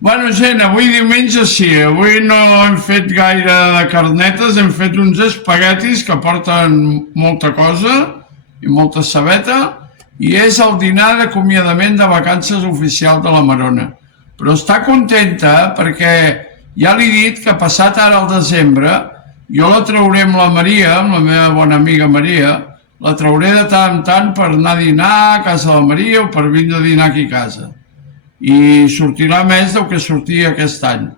Bueno, gent, avui diumenge sí, avui no hem fet gaire de carnetes, hem fet uns espaguetis que porten molta cosa i molta cebeta i és el dinar d'acomiadament de vacances oficial de la Marona. Però està contenta perquè ja li he dit que passat ara el desembre jo la trauré amb la Maria, amb la meva bona amiga Maria, la trauré de tant en tant per anar a dinar a casa de la Maria o per vindre a dinar aquí a casa. I sortirà més del que sortia aquest any,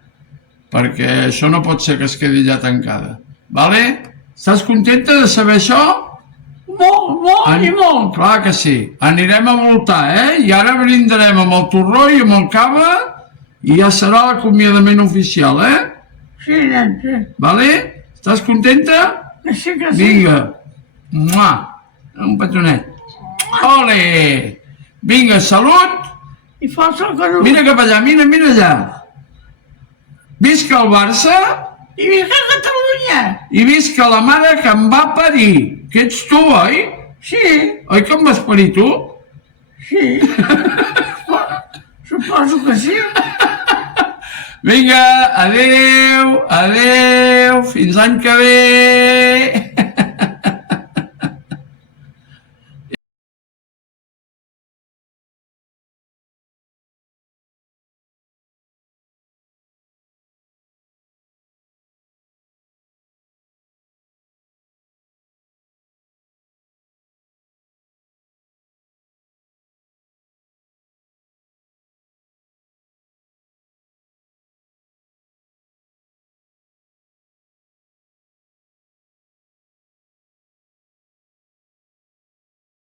perquè això no pot ser que es quedi ja tancada. Vale? Estàs contenta de saber això? Molt i molt. Clar que sí. Anirem a voltar, I ara brindarem amb el torró i amb el cava i ja serà l'acomiadament oficial, Sí, sí. Vale? Estàs contenta? Sí que sí. Vinga. Mua. Un petonet. Ole! Vinga, salut! I força el canut. Mira cap allà, mira allà. Visca el Barça I visca Catalunya. i visca la mare que em va parir. Que ets tu, oi? Sí, Oi que em vas parir tu? sí. Suposo que sí. Vinga, adeu, fins l'any que ve.